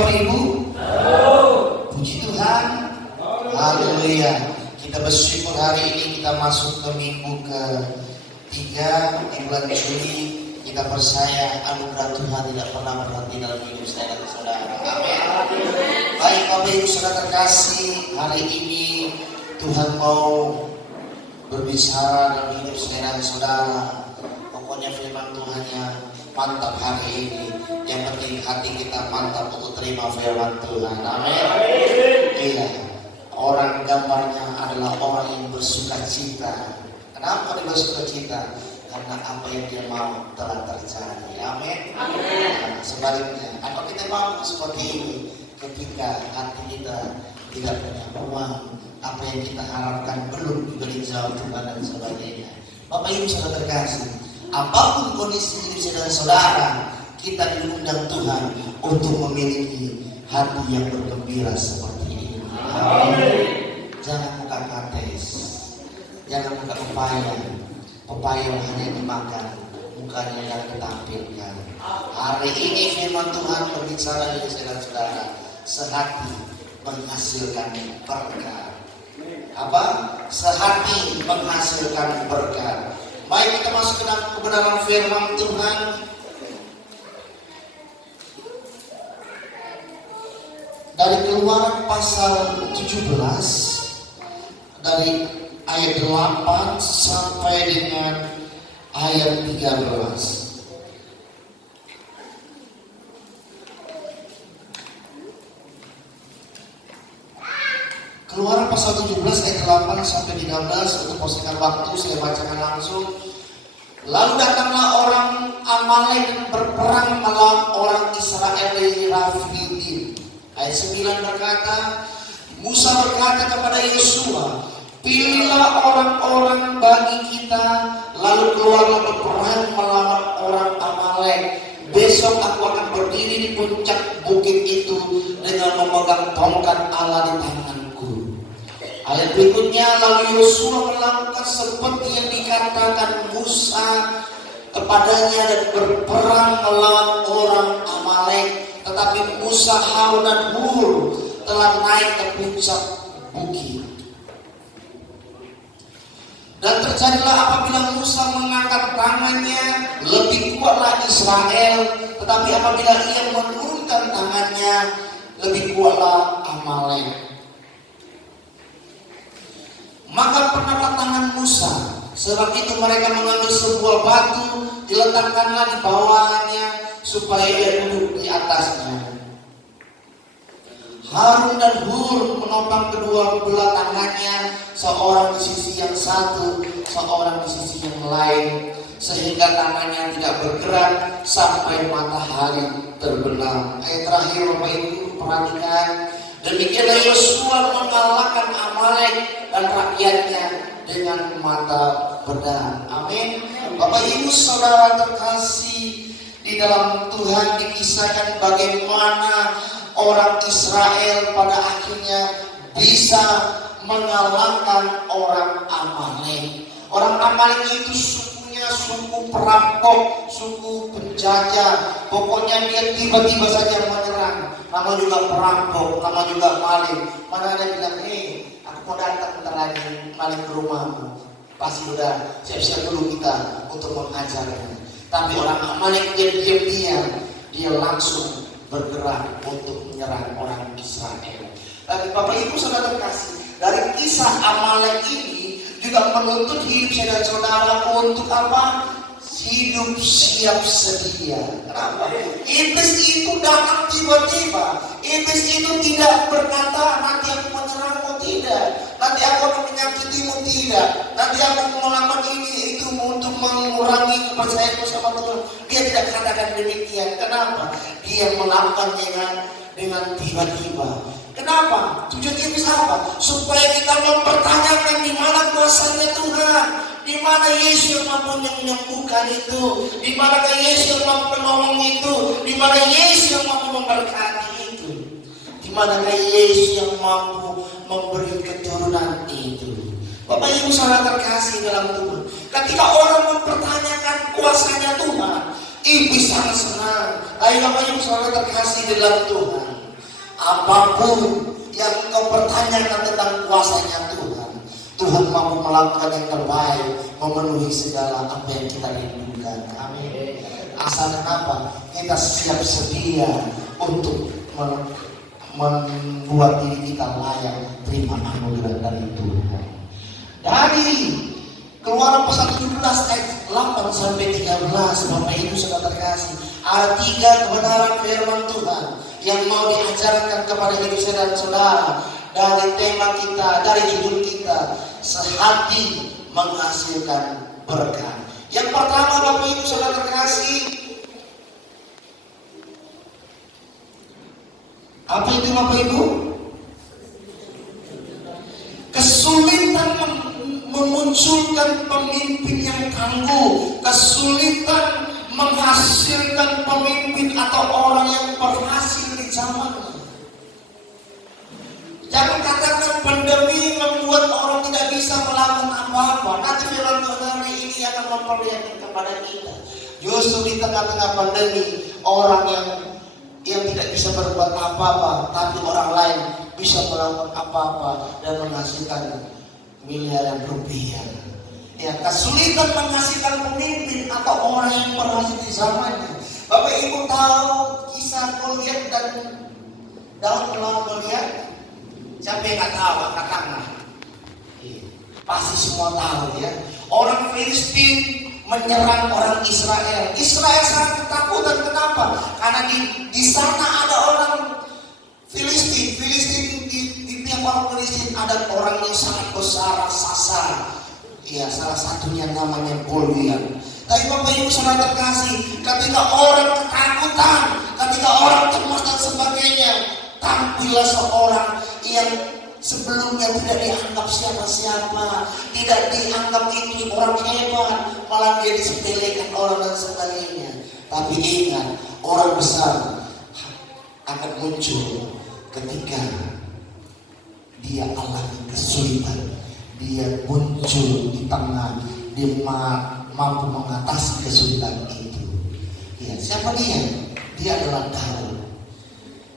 Bapak Ibu? Puji Tuhan. Haleluya. Kita bersyukur hari ini kita masuk ke minggu ke-3 di bulan Juli. Kita percaya anugerah Tuhan tidak pernah berhenti dalam hidup saya dan saudara. Amin. Baik Bapak Ibu saudara terkasih, hari ini Tuhan mau berbicara dalam hidup saya dan saudara. Pokoknya firman Tuhannya mantap hari ini. Yang penting hati kita mantap untuk terima firman Tuhan. Amin. Iya. Orang gambarnya adalah orang yang bersuka cita. Kenapa dia bersuka cita? Karena apa yang dia mau telah terjadi. Amin. Nah, sebaliknya, apa kita mau seperti ini ketika hati kita tidak punya uang, apa yang kita harapkan belum juga dijawab Tuhan dan sebagainya. Bapak Ibu saudara terkasih, apapun kondisi hidup saya dan saudara, kita diundang Tuhan untuk memiliki hati yang bergembira seperti ini. Amin. Jangan buka kates, jangan buka pepaya yang hanya dimakan, bukannya yang ditampilkan. Hari ini firman Tuhan berbicara dengan saya dan saudara, sehati menghasilkan berkat. Apa? Sehati menghasilkan berkat. Baik, kita masuk ke dalam kebenaran firman Tuhan. Dari Keluaran pasal 17 dari ayat 8 sampai dengan ayat 13. Keluaran pasal 17 ayat 8 sampai 13. Untuk posisikan waktu saya bacakan langsung. Lalu datanglah orang Amalek berperang melawan orang Israel dari Rafidim. Ayat 9 berkata, Musa berkata kepada Yosua, pilihlah orang-orang bagi kita, lalu keluarlah berperang melawan orang Amalek. Besok aku akan berdiri di puncak bukit itu dengan memegang tongkat Allah di tanganku. Ayat berikutnya, lalu Yosua melakukan seperti yang dikatakan Musa kepadanya dan berperang melawan orang Amalek. Tetapi Musa, Harun dan Hur telah naik ke puncak bukit. Dan terjadilah apabila Musa mengangkat tangannya, lebih kuatlah Israel. Tetapi apabila ia menurunkan tangannya, lebih kuatlah Amalek. Maka pernahlah tangan Musa, sebab itu mereka mengambil sebuah batu, diletakkanlah di bawahnya, supaya ia duduk di atasnya. Harun dan Hur menopang kedua belah tangannya, seorang di sisi yang satu, seorang di sisi yang lain, sehingga tangannya tidak bergerak sampai matahari terbenam. Ayat terakhir Bapak Ibu perhatikan. Demikianlah Yosua mengalahkan Amalek dan rakyatnya dengan mata pedang. Amin. Bapak Ibu saudara terkasih, di dalam Tuhan dikisahkan bagaimana orang Israel pada akhirnya bisa mengalahkan orang Amalek. Orang Amalek itu sukunya suku perampok, suku penjajah. Pokoknya dia tiba-tiba saja menyerang. Nama juga perampok, nama juga maling. Mana ada bilang, aku mau datang bentar lagi maling ke rumahmu. Pasti udah siap-siap dulu kita untuk menghajarnya. Tapi orang Amalek dia diam-diam, dia langsung bergerak untuk menyerang orang Israel. Dan Bapak Ibu saudara terkasih, dari kisah Amalek ini juga menuntut hidup saya dan saudara untuk apa? Hidup siap sedia. Kenapa? Iblis itu datang tiba-tiba. Iblis itu tidak berkata nanti aku menyerangmu, tidak. Nanti aku akan menyakitimu, tidak. Nanti aku melakukan ini itu untuk mengurangi kepercayaanmu sama Tuhan. Dia tidak katakan demikian. Kenapa? Dia melakukan dengan tiba-tiba. Kenapa? Tujuan iblis apa? Supaya kita mempertanyakan di mana kuasanya Tuhan, di mana Yesus yang mampu menyembuhkan itu, di mana Yesus yang mampu menolong itu, di mana Yesus yang mampu memberkati itu, di mana Yesus yang mampu memberi keturunan itu. Bapak Ibu saudara terkasih dalam Tuhan, ketika orang mempertanyakan kuasanya Tuhan, iblis sangat senang. Ayo Bapak Ibu saudara terkasih dalam Tuhan, Apapun yang engkau pertanyakan tentang kuasanya Tuhan, Tuhan mampu melakukan yang terbaik, memenuhi segala apa yang kita rindukan. Amin. Asal kenapa? Kita siap sedia untuk membuat diri kita layak terima anugerah dari Tuhan. Dari Keluaran pasal 17 ayat 8 sampai 13, Bapak Ibu sudah terkasih, ada 3 kebenaran firman Tuhan yang mau diajarkan kepada hidup saya dan saudara dari tema kita, dari hidup kita, sehati menghasilkan berkat. Yang pertama, Bapak Ibu sudah terkasih, apa itu Bapak Ibu? Kesulitan memunculkan pemimpin yang tangguh, kesulitan menghasilkan pemimpin atau orang yang berhasil di zamannya. Jangan katakan pandemi membuat orang tidak bisa melakukan apa-apa. Nanti firman Tuhan hari ini akan memperlihatkan kepada kita. Justru di tengah-tengah pandemi, orang yang tidak bisa berbuat apa-apa, tapi orang lain bisa melakukan apa-apa dan menghasilkan miliaran rupiah. Ya, kesulitan menghasilkan pemimpin atau orang yang berhasil di zamannya. Bapak Ibu tahu kisah Goliat dan Daud melawan Goliat? Siapa yang nggak tahu? Angkat tangan. Pasti semua tahu ya. Orang Filistin menyerang orang Israel. Israel sangat ketakutan. Kenapa? Karena di sana ada orang Filistin. Di pihak orang Filistin ada orang yang sangat besar, raksasa. Ya, salah satunya namanya Goliat. Tapi Bapak Ibu saudara terkasih, ketika orang ketakutan, ketika orang cemas dan sebagainya, tampillah seorang yang sebelumnya tidak dianggap siapa-siapa, tidak dianggap itu orang hebat, malah dia disepelekan orang dan sebagainya. Tapi ingat, orang besar akan muncul ketika dia alami kesulitan. Dia muncul di tengah, dia mampu mengatasi kesulitan itu. Ya, siapa dia? Dia adalah Daud.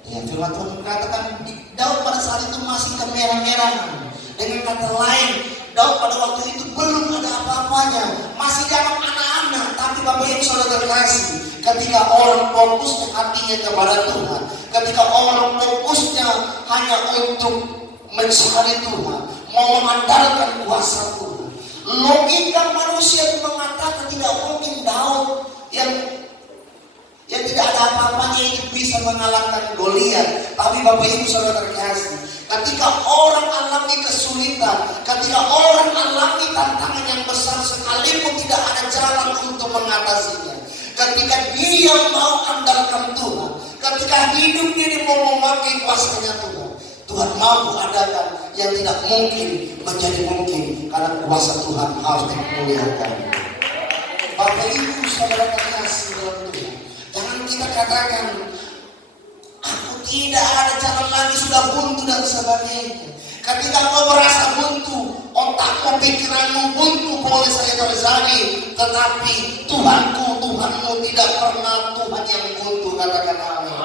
Ya, firman Tuhan mengatakan Daud pada saat itu masih kemerah-merahan. Dengan kata lain, Daud pada waktu itu belum ada apa-apanya, masih dalam anak-anak. Tapi Bapak Ibu saudara terkasih, ketika orang fokusnya hatinya kepada Tuhan, ketika orang fokusnya hanya untuk mencari Tuhan, mau mengandalkan kuasa Tuhan. Logika manusia mengatakan tidak mungkin Daud yang tidak ada apa-apanya itu bisa mengalahkan Goliat. Tapi Bapak Ibu saudara terkasih, ketika orang alami kesulitan, ketika orang alami tantangan yang besar sekalipun tidak ada jalan untuk mengatasinya, ketika dia mau andalkan Tuhan, ketika hidup ini mau memakai kuasanya Tuhan, Tuhan mampu adakan yang tidak mungkin menjadi mungkin karena kuasa Tuhan harus dimuliakan. Bapak Ibu saudara terkasih dalam Tuhan, jangan kita katakan aku tidak ada jalan lagi, sudah buntu dan sebagainya. Ketika kau merasa buntu, otakmu, pikiranmu buntu, boleh saya terjadi, tetapi Tuhanmu tidak pernah Tuhan yang buntu. Katakan amin.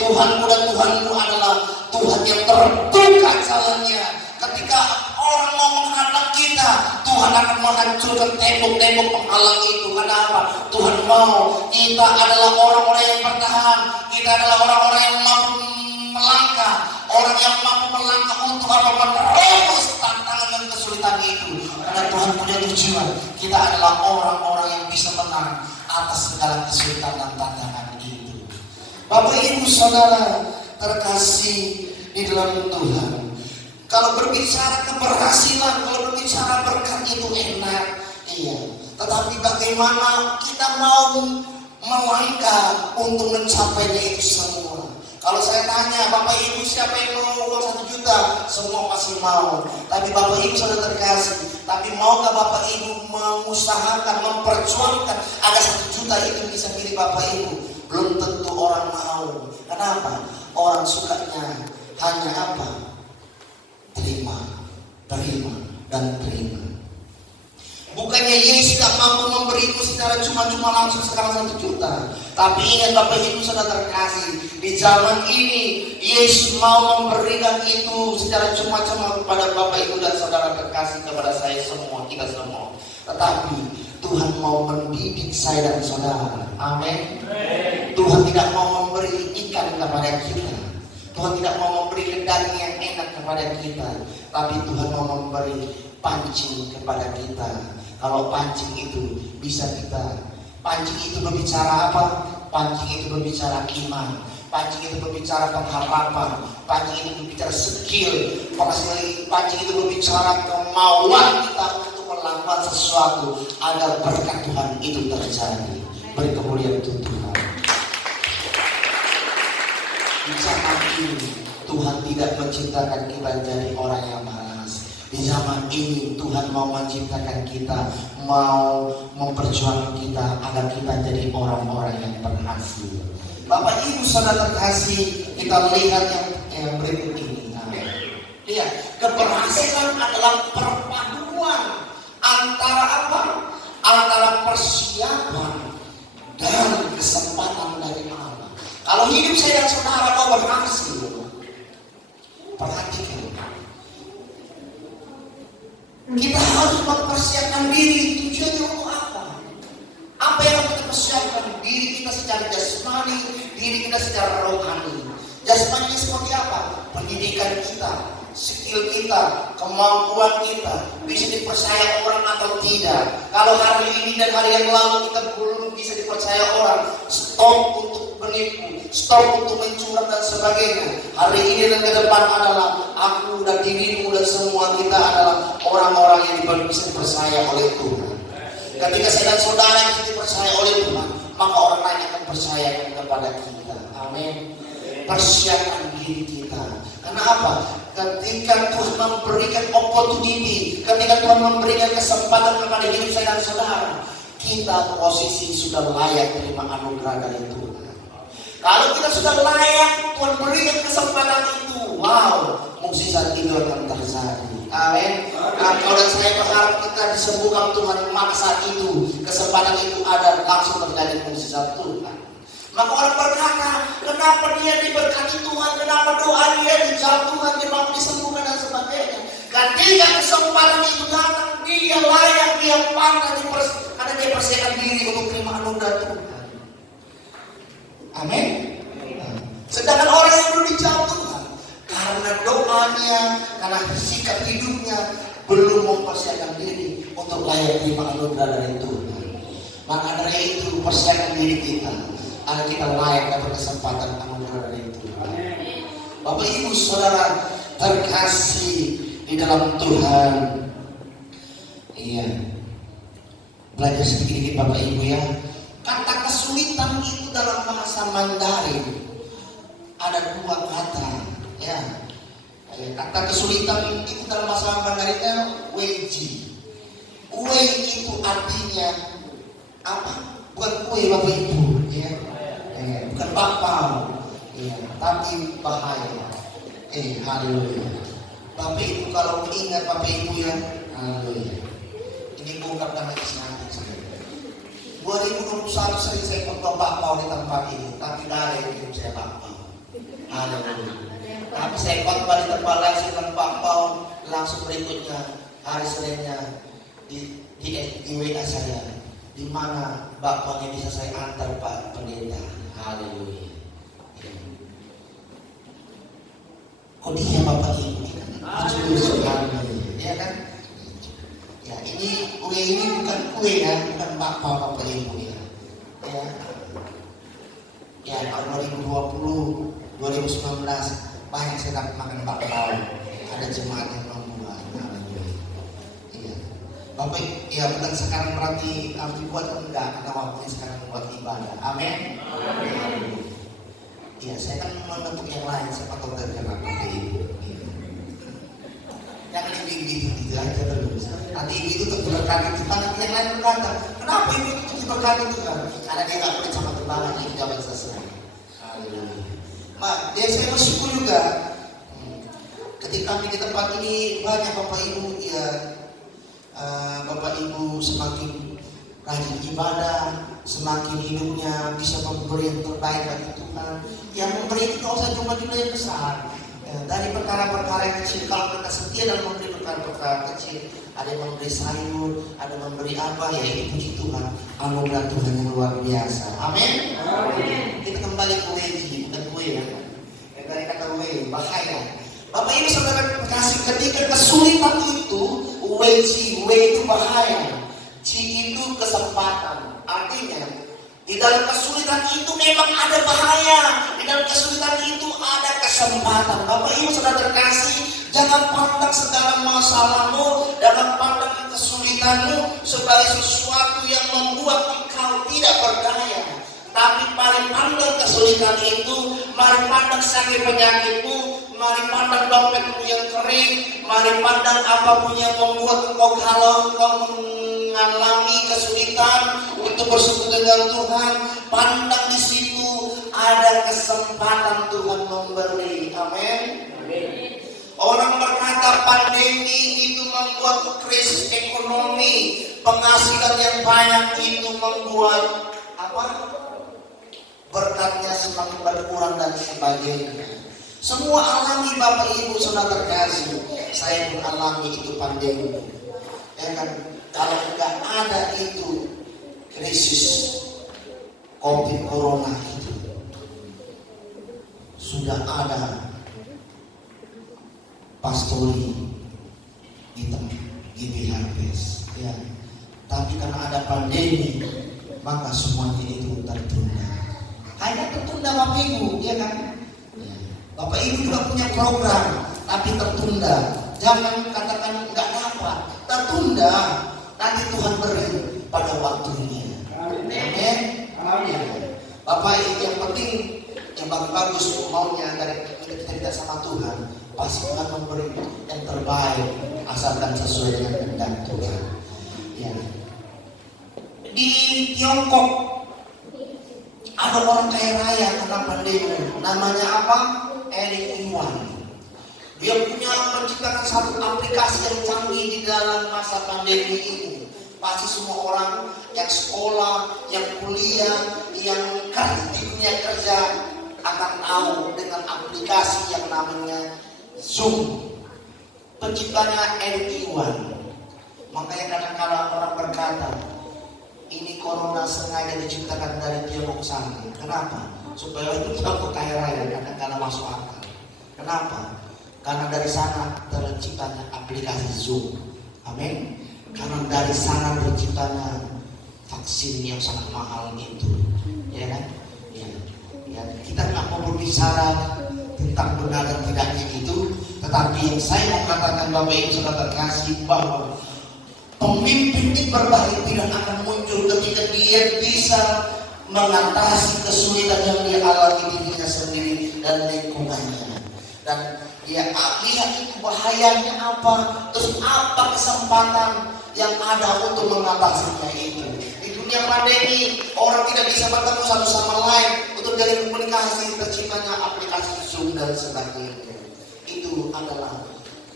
Tuhanku dan Tuhanmu adalah Tuhan yang terbuka jalannya. Ketika orang mau menghadap kita, Tuhan akan menghancurkan tembok-tembok penghalang itu. Kenapa? Tuhan mau kita adalah orang-orang yang bertahan. Kita adalah orang-orang yang mampu melangkah, orang yang mampu melangkah untuk menerobos tantangan dan kesulitan itu. Karena Tuhan punya tujuan, kita adalah orang-orang yang bisa menang atas segala kesulitan dan tantangan itu. Bapak Ibu saudara terkasih di dalam Tuhan, kalau berbicara keberhasilan, kalau berbicara berkat itu enak, iya. Tetapi bagaimana kita mau melangkah untuk mencapainya itu semua? Kalau saya tanya, Bapak Ibu siapa yang mau uang 1 juta? Semua pasti mau. Tapi Bapak Ibu sudah terkasih, tapi maukah Bapak Ibu mengusahakan, memperjuangkan agar 1 juta itu bisa milik Bapak Ibu? Belum tentu orang mau. Kenapa? Orang sukanya hanya apa? Terima, dan terima. Bukannya Yesus tidak mampu memberimu 1 secara cuma-cuma langsung sekarang 1 juta. Tapi ingat Bapak Ibu sudah terkasih, di zaman ini Yesus mau memberikan itu secara cuma-cuma kepada Bapak Ibu dan saudara terkasih, kepada saya semua, kita semua. Tetapi Tuhan mau mendidik saya dan saudara. Amin. Tuhan tidak mau memberi ikan kepada kita. Tuhan tidak mau memberi daging yang enak kepada kita. Tapi Tuhan mau memberi pancing kepada kita. Kalau pancing itu bisa kita, pancing itu berbicara apa? Pancing itu berbicara iman. Pancing itu berbicara pengharapan. Pancing itu berbicara skill. Pancing itu berbicara kemauan kita untuk melakukan sesuatu agar berkat Tuhan itu terjadi. Beri kemuliaan untuk Tuhan. Di zaman ini Tuhan tidak menciptakan kita jadi orang yang malas. Di zaman ini Tuhan mau menciptakan kita, mau memperjuangkan kita agar kita jadi orang-orang yang berhasil. Bapak Ibu saudara terkasih, kita lihat yang berikut ini. Iya, keberhasilan adalah perpaduan antara apa? Antara persiapan dan kesempatan dari Allah. Kalau hidup saya dan saudara mau berhasil, perhatikan. Kita harus mempersiapkan diri. Tujuannya untuk apa? Apa yang harus kita persiapkan? Diri kita secara jasmani, diri kita secara rohani. Jasmani seperti apa? Pendidikan kita, skill kita, kemampuan kita, bisa dipercaya orang atau tidak. Kalau hari ini dan hari yang lalu kita belum bisa dipercaya orang, stop untuk menipu, stop untuk mencurang dan sebagainya. Hari ini dan ke depan adalah aku dan dirimu dan semua kita adalah orang-orang yang bisa dipercaya oleh Tuhan. Ketika saya dan saudara bisa dipercaya oleh Tuhan, maka orang lain akan percaya kepada kita. Amin. Persiapkan diri kita. Karena apa? Ketika Tuhan memberikan opportunity, ketika Tuhan memberikan kesempatan kepada hidup saya dan saudara, kita posisi sudah layak terima anugerah dari Tuhan. Kalau kita sudah layak, Tuhan berikan kesempatan itu, wow, mukjizat itu akan terjadi. Amin. Kau dan saya berharap kita disembuhkan Tuhan, maka saat itu kesempatan itu ada, langsung terjadi mukjizat Tuhan. Maka orang berkata, kenapa dia diberkati Tuhan, kenapa doa dia dijawab Tuhan, dia mau disembuhkan dan sebagainya. Ketika kesempatan itu datang, dia layak, dia pantas, karena dia persiapkan diri untuk terima anugerah Tuhan. Amin. Sedangkan orang yang belum dijawab Tuhan, karena doanya, karena sikap hidupnya belum mempersiapkan diri untuk layak terima anugerah dari Tuhan. Maka dari itu persiapkan diri kita agar kita layak dapat kesempatan anugerah dari Tuhan. Bapak Ibu saudara terkasih di dalam Tuhan. Iya. Belajar sedikit-sedikit Bapak Ibu ya. Kata kesulitan itu dalam bahasa Mandarin ada 2 kata ya. Kata kesulitan itu dalam bahasa Mandarinnya weiji. Wei itu artinya apa? Bukan kue Bapak Ibu ya. Bukan bakpao ya, tapi bahaya. Haleluya. Bapak Ibu kalau ingat Bapak Ibu ya, haleluya. Ini bukan nama Islam. 2021 sering saya potong bakpao di tempat ini, tapi dari hidup saya bakpao. Haleluya. Tapi saya khotbah di tempat lain, saya bilang bakpao, langsung berikutnya hari Seninnya di WA saya, di mana bakpao bisa saya antar Pak Pendeta. Haleluya. Kok dia Bapak Ibu kan? Ya kan? Ya ini kue ini bukan kue ya, bukan bakpao Bapak Ibu ya. Ya tahun 2020, 2019 banyak saya dapat makan bakpao. Ada jemaat yang membuat. Iya. Bapak ya bukan sekarang berarti harus dibuat enggak, karena waktunya sekarang membuat ibadah. Amin. Iya, saya kan membentuk yang lain, siapa tahu tergerak Bapak Ibu. Jangan ibu-ibu gitu aja terus. Nanti ibu itu terberkati Tuhan, nanti yang lain berkata, kenapa ibu itu terberkati Tuhan? Karena dia nggak percaya sama Tuhan, itu jawaban selesai. Dia saya bersyukur juga. Ketika kami di tempat ini banyak Bapak Ibu ya, Bapak Ibu semakin rajin ibadah, semakin hidupnya bisa memberi yang terbaik bagi Tuhan. Yang memberi itu tidak usah cuma jumlah yang besar. Dari perkara-perkara yang kecil, kalau kita setia dalam memberi perkara-perkara kecil, ada yang memberi sayur, ada yang memberi apa, ya itu puji Tuhan, anugerah Tuhan yang luar biasa. Amin. Kita kembali ke weji, bukan kue ya. Dari kata we, bahaya. Bapak Ibu Saudara kasih, ketika kesulitan itu, weji, we itu bahaya. Ci itu kesempatan. Artinya di dalam kesulitan itu memang ada bahaya. Di dalam kesulitan itu ada kesempatan. Bapak Ibu Saudara terkasih, jangan pandang segala masalahmu, jangan pandang kesulitanmu sebagai sesuatu yang membuat engkau tidak berdaya. Tapi mari pandang kesulitan itu, mari pandang sakit penyakitmu, mari pandang dompetmu yang kering, mari pandang apapun yang membuat engkau kalau engkau mengalami kesulitan untuk bersekutu dengan Tuhan, pandang di situ ada kesempatan Tuhan memberi. Amin. Orang berkata pandemi itu membuat krisis ekonomi, penghasilan yang banyak itu membuat apa? Berkatnya semakin berkurang dan sebagainya. Semua alami Bapak Ibu Saudara terkasih. Saya pun alami itu pandemi. Ya kan? Kalau tidak ada itu krisis COVID Corona itu, sudah ada pastori hitam GBHPS, ya. Tapi karena ada pandemi, maka semuanya itu tertunda. Hanya tertunda Bapak Ibu, ya kan? Ya. Bapak Ibu juga punya program, tapi tertunda. Jangan katakan nggak dapat, tertunda. Nanti Tuhan beri pada waktunya. Amin. Amin. Bapak Ibu yang penting, yang bagus maunya dari kita tidak sama Tuhan, pasti Tuhan memberi yang terbaik asalkan sesuai dengan kehendak Tuhan. Ya. Di Tiongkok ada orang kaya raya karena pandemi. Namanya apa? Eric Yuan. Dia punya menciptakan satu aplikasi yang canggih di dalam masa pandemi ini. Pasti semua orang yang sekolah, yang kuliah, yang kerja di dunia kerja akan tahu dengan aplikasi yang namanya Zoom. Penciptanya Eric Yuan. Makanya kadang-kadang orang berkata, ini corona sengaja diciptakan dari Tiongkok sana. Kenapa? Supaya itu Tiongkok kaya raya, kadang-kadang masuk akal. Kenapa? Karena dari sana terciptanya aplikasi Zoom. Amin. Karena dari sana terciptanya vaksin yang sangat mahal itu. Ya kan? Ya. Ya. Kita nggak mau berbicara tentang benar dan tidaknya itu, tetapi yang saya mau katakan Bapak Ibu Saudara terkasih, bahwa pemimpin ini berbalik tidak akan muncul ketika dia bisa mengatasi kesulitan yang dia alami dirinya sendiri dan lingkungannya. Dan dia lihat itu bahayanya apa, terus apa kesempatan yang ada untuk mengatasinya itu. Di dunia pandemi, orang tidak bisa bertemu satu sama lain untuk dari komunikasi, terciptanya aplikasi Zoom dan sebagainya. Itu adalah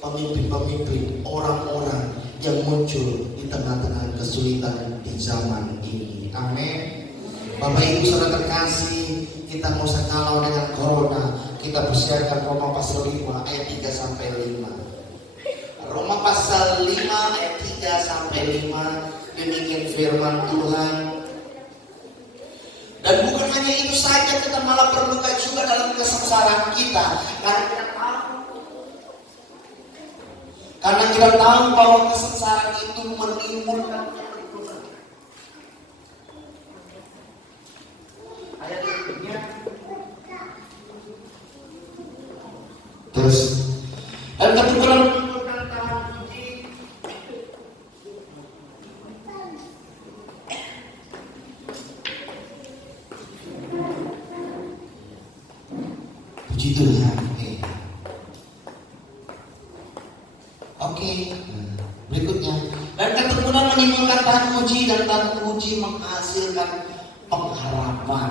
pemimpin-pemimpin, orang-orang yang muncul di tengah-tengah kesulitan di zaman ini. Amin. Bapak Ibu Saudara terkasih, kita mau sekalau dengan corona. Kita persiapkan Roma pasal 5 ayat 3 sampai 5. Roma pasal 5 ayat 3 sampai 5, demikian firman Tuhan. Dan bukan hanya itu saja, kita malah berduka juga dalam kesengsaraan kita. Karena kita tahu bahwa kesengsaraan itu menimbulkan kehidupan. Ayat berikutnya. Terus, dan kebetulan menimbulkan tahun suci. Puji Tuhan. Oke. Berikutnya, dan ketemuan menimbulkan tahan uji, dan tahan uji menghasilkan pengharapan.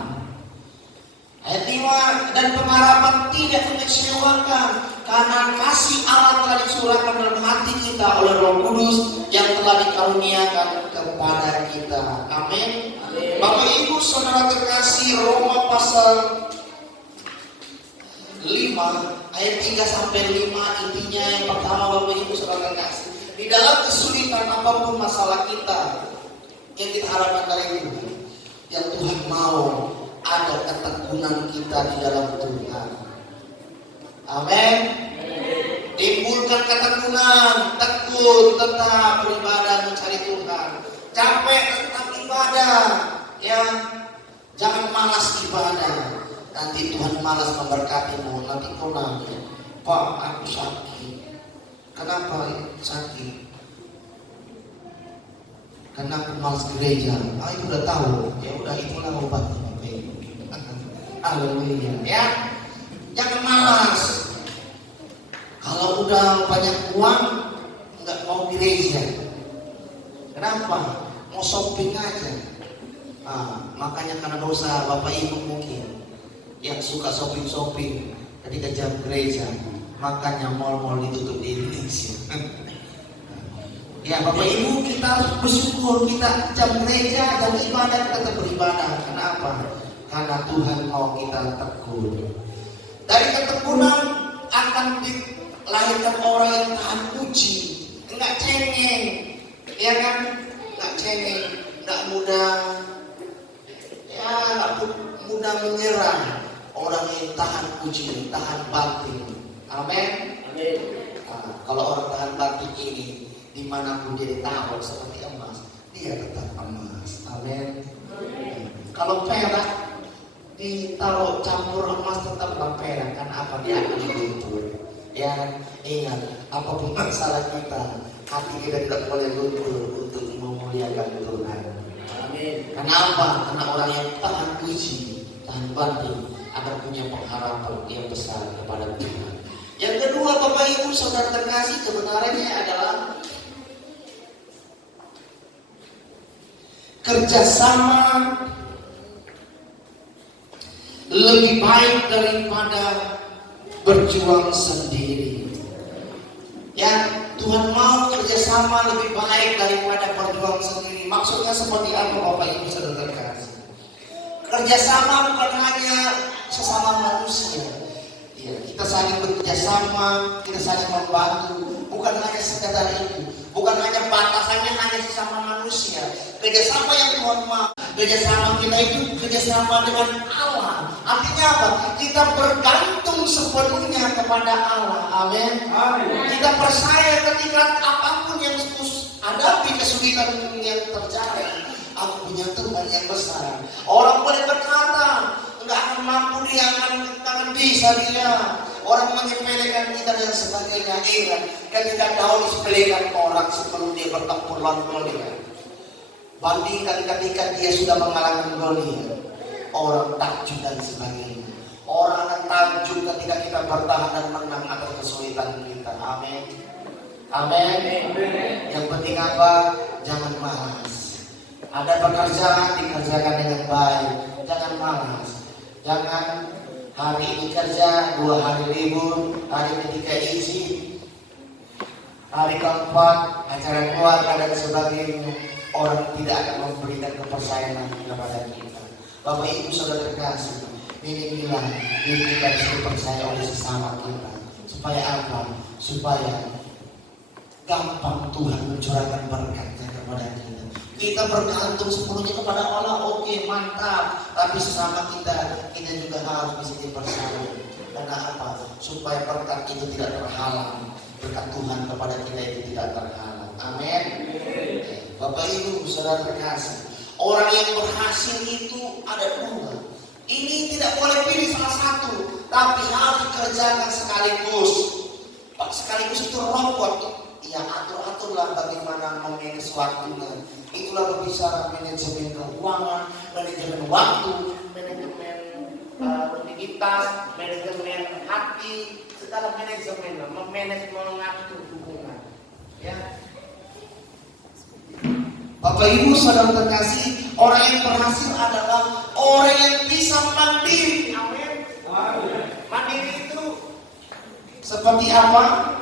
Ayat 5, semua dan pengharapan tidak mengecewakan, karena kasih Allah telah dicurahkan dalam hati kita oleh Roh Kudus yang telah dikaruniakan kepada kita. Amin. Bapak Ibu Saudara terkasih, Roma pasal 5 ayat 3 sampai 5, intinya yang pertama Bapak Ibu Saudara terkasih, di dalam kesulitan apapun masalah kita yang kita harapkan dari Tuhan, yang Tuhan mau ada ketekunan kita di dalam Tuhan. Amin. Timbulkan ketekunan, tekun tetap beribadah mencari Tuhan. Capek tetap ibadah, ya. Jangan malas ibadah. Nanti Tuhan malas memberkatimu. Nanti kau nanya, Pak, aku sakit. Kenapa sakit? Karena aku malas gereja. Ibu udah tahu. Ya udah, itulah obatnya. Haleluya, ya. Jangan malas. Kalau udah banyak uang, nggak mau gereja. Kenapa? Mau shopping aja. Makanya karena dosa Bapak Ibu mungkin yang suka shopping ketika jam gereja, makanya mal-mal ditutup di Indonesia. Ya Bapak Ibu, kita harus bersyukur, kita jam gereja, jam ibadah kita tetap beribadah. Kenapa? Karena Tuhan mau kita tekun. Dari ketekunan akan dilahirkan orang yang tahan uji, enggak cengeng, ya kan? Enggak cengeng, enggak mudah, ya enggak mudah menyerah. Orang yang tahan uji, tahan batin. Amin. Amin. Kalau orang tahan batin ini, dimanapun dia ditaruh seperti emas, dia tetap emas. Amin. Kalau perak ditaruh campur emas tetaplah perak, kan apa dia akan luntur. Ya, ingat, apapun masalah kita, hati kita tidak boleh luntur untuk memuliakan Tuhan. Amin. Kenapa? Karena orang yang tahan uji, tahan batin, akan punya pengharapan yang besar kepada Tuhan. Yang kedua, Bapak Ibu Saudara terkasih, kebenarannya adalah kerjasama lebih baik daripada berjuang sendiri. Ya, Tuhan mau kerjasama lebih baik daripada berjuang sendiri. Maksudnya seperti apa Bapak Ibu Saudara terkasih? Kerjasama bukan hanya sesama manusia. Ya, kita saling bekerjasama, kita saling membantu. Bukan hanya sekadar itu. Bukan hanya batasannya hanya sesama manusia. Kerjasama yang Tuhan mau. Kerjasama kita itu kerjasama dengan Allah. Artinya apa? Kita bergantung sepenuhnya kepada Allah. Amin. Kita percaya ketika apapun yang hadapi kesulitan yang terjadi, aku punya Tuhan yang besar. Orang boleh berkata, enggak akan mampu dia, akan bisa dia. Orang menyepelekan kita dan sebagainya. Ingat, ketika Daud disepelekan orang sebelum dia bertempur lawan Goliat. Bandingkan ketika dia sudah mengalahkan Goliat, orang takjub dan sebagainya. Orang akan takjub ketika kita bertahan dan menang atas kesulitan kita. Amin. Amin. Yang penting apa? Jangan malas. Ada pekerjaan, dikerjakan dengan baik. Jangan malas. Jangan hari ini kerja, 2 hari libur, hari ketiga izin, hari keempat acara keluarga dan sebagainya. Orang tidak akan memberikan kepercayaan kepada kita. Bapak Ibu Saudara terkasih, ini bilang diri kita bisa dipercaya oleh sesama kita. Supaya apa? Supaya gampang Tuhan mencurahkan berkatnya kepada kita. Kita bergantung sepenuhnya kepada Allah, oke, mantap. Tapi sesama kita juga harus bisa dipercaya. Karena apa? Supaya berkat itu tidak terhalang. Berkat Tuhan kepada kita itu tidak terhalang. Amin. Bapak Ibu Saudara terkasih, orang yang berhasil itu ada 2. Ini tidak boleh pilih salah satu, tapi harus dikerjakan sekaligus. Sekaligus itu robot. Ya, atur-aturlah bagaimana memanage waktunya. Itulah berbicara manajemen keuangan, manajemen waktu, manajemen rutinitas, manajemen hati, segala manajemen, memanage mengatur hubungan. Ya. Bapak Ibu Saudara terkasih, orang yang berhasil adalah orang yang bisa mandiri. Amin. Mandiri itu seperti apa?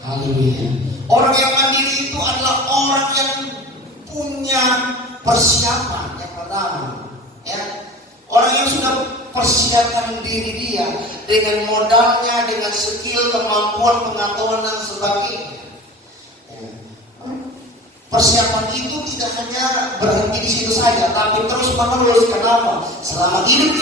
Haleluya. Orang yang mandiri itu adalah orang yang punya persiapan yang pertama, ya. Orang yang sudah persiapkan diri dia dengan modalnya, dengan skill, kemampuan, pengetahuan dan sebagainya. Persiapan itu tidak hanya berhenti di situ saja, tapi terus menerus. Kenapa? Selama hidup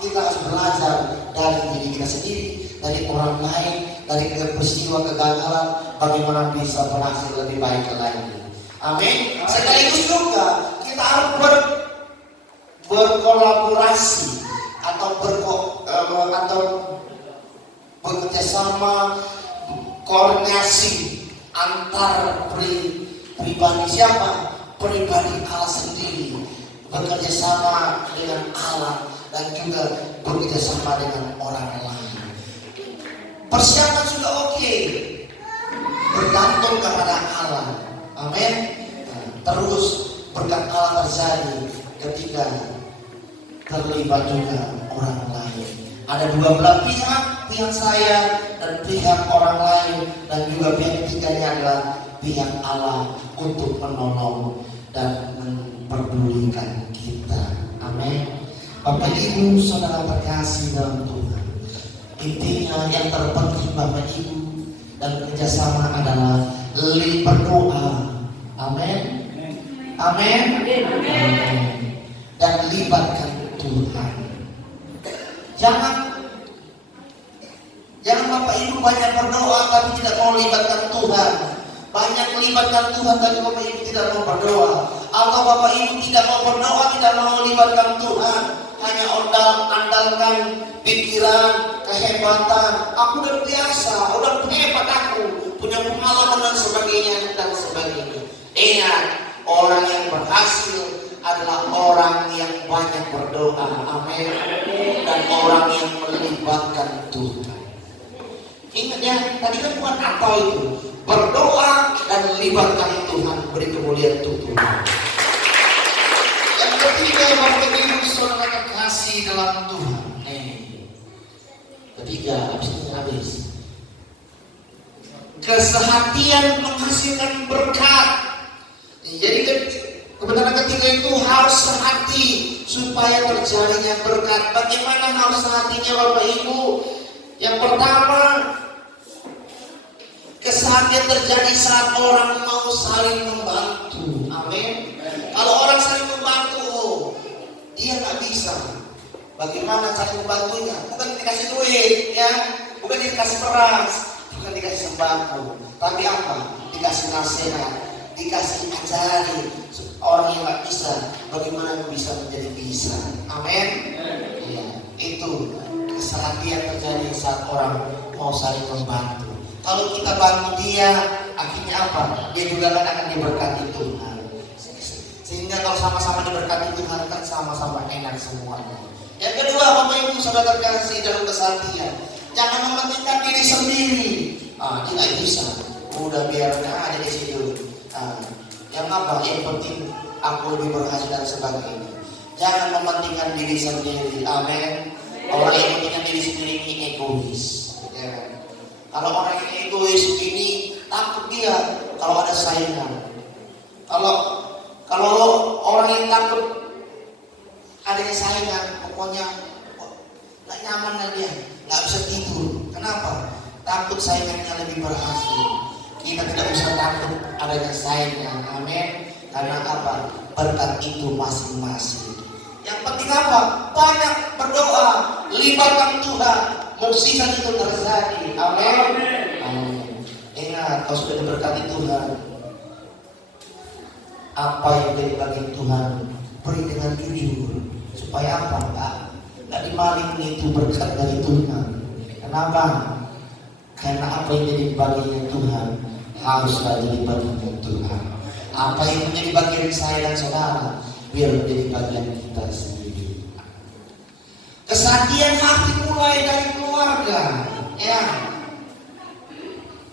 kita harus belajar dari diri kita sendiri, dari orang lain, dari peristiwa kegagalan, bagaimana bisa berhasil lebih baik lagi. Amin. Sekaligus juga kita harus berkolaborasi atau bekerja sama, koordinasi antar pribadi siapa? Pribadi Allah sendiri, bekerja sama dengan Allah dan juga bekerja sama dengan orang lain. Persiapan sudah oke, bergantung kepada Allah. Amin. Terus berkat Allah terjadi ketika terlibat juga orang lain. Ada dua belah pihak saya dan pihak orang lain, dan juga pihak ketiganya adalah pihak Allah untuk menolong dan memperdulikan kita. Amin. Bapak Ibu Saudara terkasih dalam Tuhan, intinya yang terpenting Bapak Ibu dan kerjasama adalah berdoa. Amin. Amin. Amin. Dan libatkan Tuhan. Jangan Bapak Ibu banyak berdoa tapi tidak mau libatkan Tuhan. Banyak melibatkan Tuhan tapi Bapak Ibu tidak mau berdoa. Atau Bapak Ibu tidak mau berdoa, tidak mau libatkan Tuhan, hanya andalkan pikiran, kehebatan. Aku udah biasa, udah hebat aku, punya pengalaman dan sebagainya. Ingat, orang yang berhasil adalah orang yang banyak berdoa. Amin. Dan orang yang melibatkan Tuhan. Ingat ya, tadi kan bukan atau itu, berdoa dan melibatkan Tuhan, beri kemuliaan untuk Tuhan. Yang ketiga, Bapak Ibu Saudara terkasih dalam Tuhan. Ketiga, habis. Kesehatian menghasilkan berkat. Jadi kebenaran ketiga itu harus sehati supaya terjadinya berkat. Bagaimana harus sehatinya Bapak Ibu? Yang pertama, kesehatian terjadi saat orang mau saling membantu. Amin. Kalau orang saling membantu, dia nggak bisa. Bagaimana saling membantunya? Bukan dikasih duit, ya, bukan dikasih beras, bukan dikasih sembako, tapi apa? Dikasih nasihat, dikasih ajari orang yang nggak bisa, bagaimana bisa menjadi bisa. Amin. Ya, itu kesehatian terjadi saat orang mau saling membantu. Kalau kita bantu dia, akhirnya apa? Dia juga akan diberkati Tuhan. Sehingga kalau sama-sama diberkati Tuhan, kan sama-sama enak semuanya. Yang kedua, Bapak Ibu Saudara terkasih dalam kesehatian, jangan mementingkan diri sendiri. Dia nggak bisa, udah biarkan aja di situ. Yang apa? Yang penting aku lebih berhasil dan sebagainya. Jangan mementingkan diri sendiri. Amin. Orang yang mementingkan diri sendiri ini egois. Ya. Kalau orang yang egois ini takut dia kalau ada saingan. Kalau orang yang takut adanya saingan, pokoknya nggak nyaman lah dia, nggak bisa tidur. Kenapa? Takut saingannya lebih berhasil. Kita tidak bisa takut adanya saingan. Amin. Karena apa? Berkat itu masing-masing. Yang penting apa? Banyak berdoa, libatkan Tuhan, mukjizat itu terjadi. Amin. Amin. Ingat, kau sudah diberkati Tuhan. Apa yang dari bagian Tuhan, beri dengan jujur. Supaya apa? Nggak dimaling itu berkat dari Tuhan. Kenapa? Karena apa yang jadi bagian Tuhan haruslah jadi bagian Tuhan. Apa yang menjadi bagian saya dan saudara, biar menjadi bagian kita sendiri. Kesehatian hati mulai dari keluarga, ya.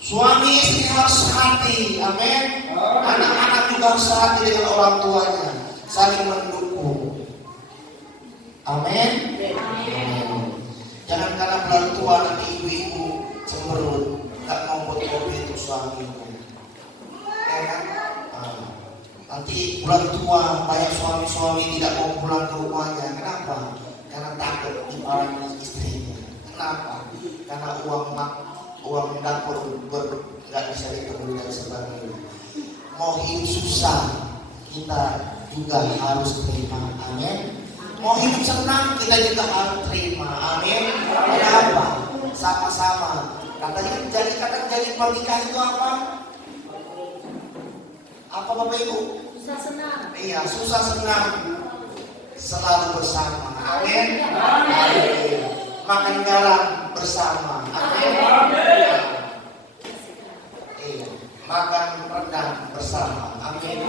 Suami istri harus sehati, amin. Anak-anak juga harus sehati dengan orang tuanya, saling mendukung, amin. Jangan karena bulan tua nanti ibu-ibu cemberut, gak mau buat kopi untuk suaminya, ya kan? Nanti bulan tua banyak suami-suami tidak mau pulang ke rumahnya. Kenapa? Karena takut dimarahi istrinya. Kenapa? Karena uang dapur nggak bisa ditemukan dan sebagainya. Mau hidup susah, kita juga harus terima, amin. Mau hidup senang, kita juga harus terima, amin. Kenapa? Sama-sama. Katanya jadi pernikahan itu apa? Apa Bapak Ibu? Susah senang. Iya, susah senang selalu bersama, amin. Amin. Makan garam bersama, amin. Iya, makan rendang bersama, amin.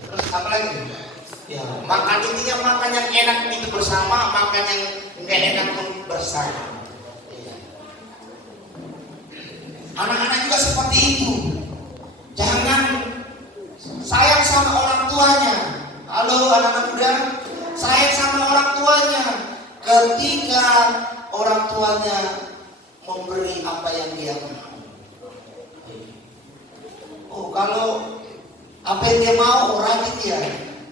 Terus apa lagi? Ya, makan intinya makan yang enak itu bersama, makan yang enggak enak pun bersama. Iya. Anak-anak juga seperti itu. Jangan sayang sama orang tuanya. Halo anak-anak muda, sayang sama orang tuanya. Ketika orang tuanya memberi apa yang dia mau. Oh, kalau apa yang dia mau, rajin dia.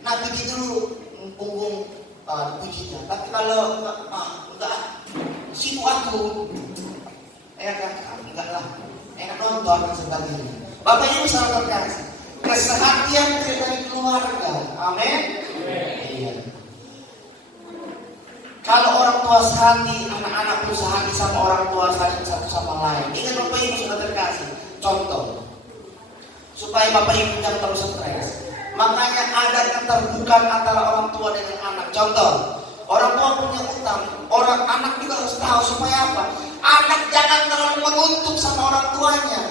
Nah, pergi dulu punggung pujinya. Tapi kalau enggak, sibuk aku. Ya kan, enggak lah. Enak nonton dan sebagainya. Bapak Ibu saudara terkasih, kesehatian dari keluarga, amin. Iya. Kalau orang tua sehati, anak-anak pun sehati sama orang tua, saling satu sama lain. Ingat Bapak Ibu saudara terkasih, contoh supaya Bapak Ibu jangan terlalu stres. Makanya ada keterbukaan antara orang tua dengan anak. Contoh, orang tua punya utang, orang anak juga harus tahu supaya apa? Anak jangan terlalu menuntut sama orang tuanya.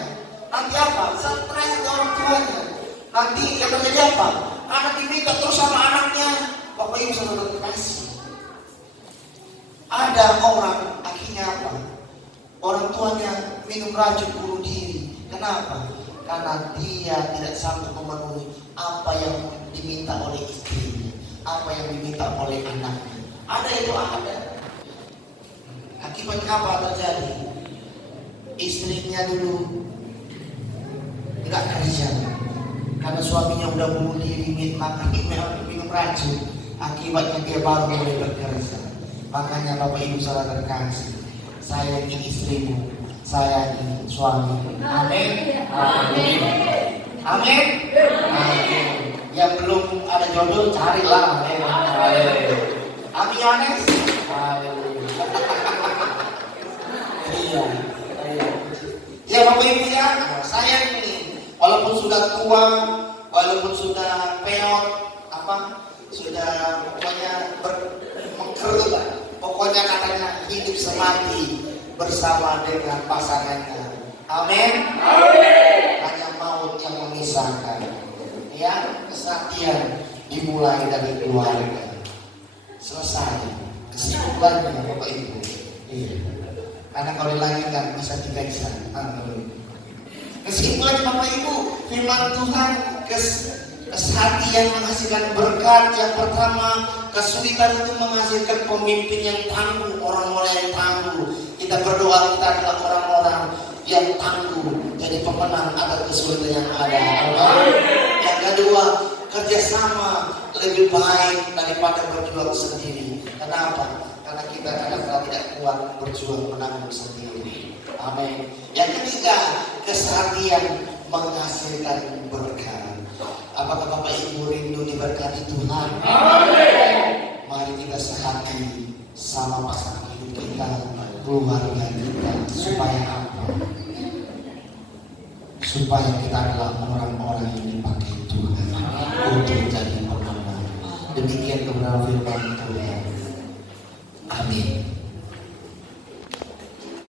Nanti apa? Stres ke orang tuanya. Nanti yang terjadi apa? Anak diminta terus sama anaknya. Bapak Ibu saudara terkasih, ada orang akhirnya apa? Orang tuanya minum racun bunuh diri. Kenapa? Karena dia tidak sanggup memenuhi apa yang diminta oleh istrinya, apa yang diminta oleh anaknya. Ada itu ada. Akibatnya apa terjadi? Istrinya dulu nggak kerja karena suaminya udah bunuh diri, minum racun. Akibatnya dia baru mulai bekerja. Makanya Bapak Ibu saudara terkasih, sayangi istrimu, sayangi suami. Amin. Amin. Amin. Amin. Yang belum ada jodoh carilah. Amin Yohanes. Iya. Ya Bapak Ibu ya, sayangi. Walaupun sudah tua, walaupun sudah peot, sudah pokoknya mengkerut, pokoknya katanya hidup semati bersama dengan pasangannya. Amin. Hanya maut yang memisahkan. Ya, kesaktian dimulai dari keluarga. Selesai. Kesimpulannya Bapak Ibu. Iya. Karena kalau dilanjutkan bisa dibaca. Kesimpulannya Bapak Ibu, firman Tuhan kesehatian menghasilkan berkat. Yang pertama, kesulitan itu menghasilkan pemimpin yang tangguh, orang-orang yang tangguh. Kita berdoa kita adalah orang-orang yang tangguh, jadi pemenang atas kesulitan yang ada. Yang kedua, kerjasama lebih baik daripada berjuang sendiri. Kenapa? Karena kita kadang-kadang tidak kuat berjuang menanggung sendiri. Amin. Yang ketiga, kesehatian menghasilkan berkat. Apakah Bapak Ibu rindu diberkati Tuhan? Amin. Mari kita sehati sama pasangan hidup kita, keluarga kita, supaya apa? Supaya kita adalah orang-orang yang dipakai Tuhan untuk menjadi pemenang. Demikian kebenaran firman Tuhan. Amin.